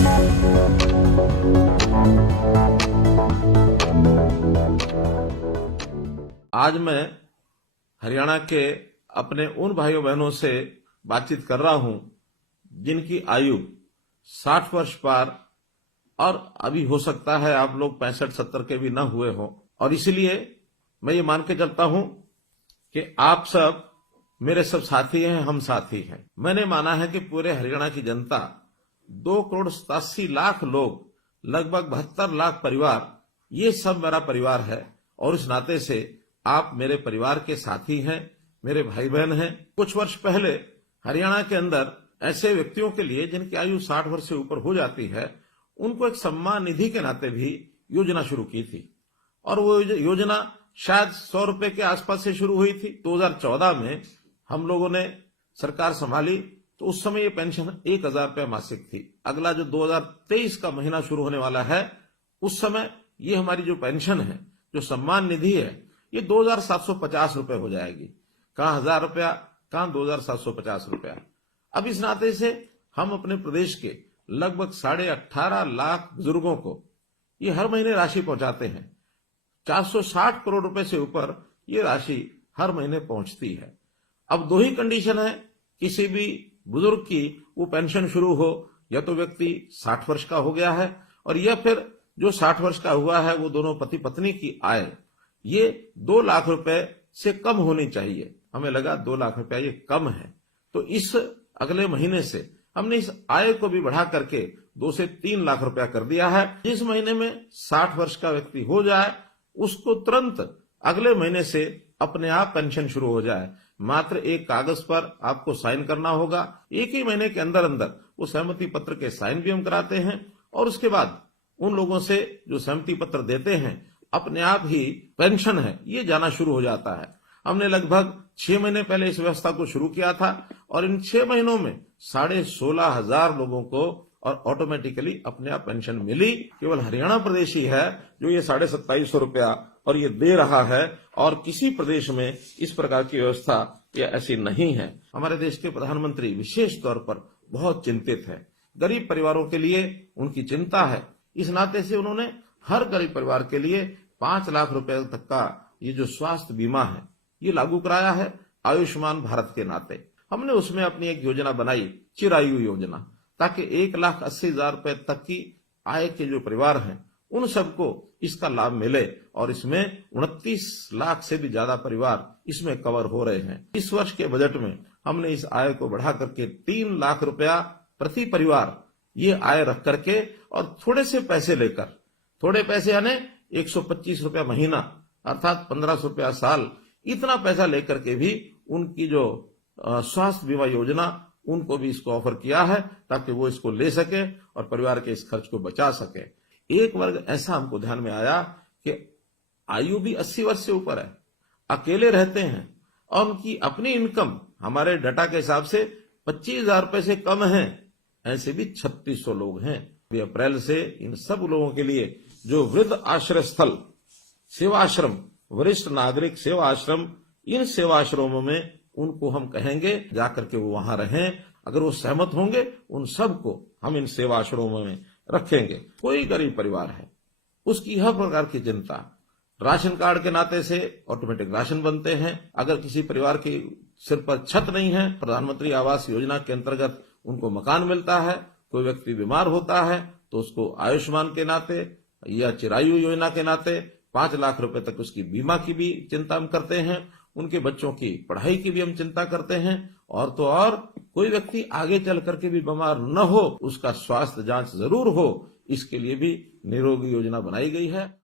आज मैं हरियाणा के अपने उन भाइयों बहनों से बातचीत कर रहा हूं जिनकी आयु 60 वर्ष पार और अभी हो सकता है आप लोग 65-70 के भी न हुए हो, और इसलिए मैं ये मान के चलता हूं कि आप सब मेरे सब साथी हैं, हम साथी हैं। मैंने माना है कि पूरे हरियाणा की जनता 2,87,00,000 लोग, लगभग 72 लाख परिवार, ये सब मेरा परिवार है और इस नाते से आप मेरे परिवार के साथी हैं, मेरे भाई बहन हैं। कुछ वर्ष पहले हरियाणा के अंदर ऐसे व्यक्तियों के लिए जिनकी आयु 60 वर्ष से ऊपर हो जाती है, उनको एक सम्मान निधि के नाते भी योजना शुरू की थी, और वो योजना शायद 100 रुपए के आसपास से शुरू हुई थी। 2014 में हम लोगों ने सरकार संभाली तो उस समय ये पेंशन 1,000 रुपये मासिक थी। अगला जो 2023 का महीना शुरू होने वाला है, उस समय ये हमारी जो पेंशन है, जो सम्मान निधि है, ये 2,750 रुपये हो जाएगी। कहाँ 1,000 रुपया, कहाँ 2,750 रुपया। अब इस नाते से हम अपने प्रदेश के लगभग 18.5 लाख बुजुर्गों को ये हर महीने राशि पहुंचाते हैं। 460 करोड़ रुपए से ऊपर ये राशि हर महीने पहुंचती है। अब दो ही कंडीशन है किसी भी बुजुर्ग की वो पेंशन शुरू हो, या तो व्यक्ति 60 वर्ष का हो गया है, और या फिर जो 60 वर्ष का हुआ है वो दोनों पति पत्नी की आय ये 2 लाख रुपए से कम होनी चाहिए। हमें लगा 2 लाख रुपया ये कम है, तो इस अगले महीने से हमने इस आय को भी बढ़ा करके 2 से 3 लाख रुपया कर दिया है। जिस महीने में 60 वर्ष का व्यक्ति हो जाए, उसको तुरंत अगले महीने से अपने आप पेंशन शुरू हो जाए। मात्र एक कागज पर आपको साइन करना होगा। एक ही महीने के अंदर अंदर वो सहमति पत्र के साइन भी हम कराते हैं, और उसके बाद उन लोगों से जो सहमति पत्र देते हैं, अपने आप ही पेंशन है ये जाना शुरू हो जाता है। हमने लगभग 6 महीने पहले इस व्यवस्था को शुरू किया था, और इन 6 महीनों में 16,500 लोगों को और ऑटोमेटिकली अपने आप पेंशन मिली। केवल हरियाणा प्रदेश ही है जो ये 2,750 रुपया और ये दे रहा है, और किसी प्रदेश में इस प्रकार की व्यवस्था या ऐसी नहीं है। हमारे देश के प्रधानमंत्री विशेष तौर पर बहुत चिंतित है, गरीब परिवारों के लिए उनकी चिंता है। इस नाते से उन्होंने हर गरीब परिवार के लिए 5 लाख रुपए तक का ये जो स्वास्थ्य बीमा है ये लागू कराया है, आयुष्मान भारत के नाते। हमने उसमें अपनी एक योजना बनाई, चिरायु योजना, ताकि 1,80,000 रुपए तक की आय के जो परिवार हैं उन सबको इसका लाभ मिले, और इसमें 29 लाख से भी ज्यादा परिवार इसमें कवर हो रहे हैं। इस वर्ष के बजट में हमने इस आय को बढ़ा करके 3 लाख रुपया प्रति परिवार ये आय रख करके, और थोड़े से पैसे लेकर, थोड़े पैसे यानी 125 रुपया महीना अर्थात 1,500 रुपया साल, इतना पैसा लेकर के भी उनकी जो स्वास्थ्य बीमा योजना, उनको भी इसको ऑफर किया है ताकि वो इसको ले सके और परिवार के इस खर्च को बचा सके। एक वर्ग ऐसा हमको ध्यान में आया कि आयु भी 80 वर्ष से ऊपर है, अकेले रहते हैं, और उनकी अपनी इनकम हमारे डाटा के हिसाब से 25,000 रुपए से कम है। ऐसे भी 3,600 लोग हैं। अप्रैल से इन सब लोगों के लिए जो वृद्ध आश्रय स्थल, सेवाश्रम, वरिष्ठ नागरिक सेवा आश्रम, इन सेवा आश्रमों में उनको हम कहेंगे जाकर के वो वहां रहें। अगर वो सहमत होंगे, उन सबको हम इन सेवा आश्रमों में रखेंगे। कोई गरीब परिवार है, उसकी हर प्रकार की चिंता, राशन कार्ड के नाते से ऑटोमेटिक राशन बनते हैं। अगर किसी परिवार के सिर पर छत नहीं है, प्रधानमंत्री आवास योजना के अंतर्गत उनको मकान मिलता है। कोई व्यक्ति बीमार होता है तो उसको आयुष्मान के नाते या चिरायु योजना के नाते 5 लाख रुपए तक उसकी बीमा की भी चिंता हम करते हैं। उनके बच्चों की पढ़ाई की भी हम चिंता करते हैं, और तो और कोई व्यक्ति आगे चल करके भी बीमार न हो, उसका स्वास्थ्य जांच जरूर हो, इसके लिए भी निरोगी योजना बनाई गई है।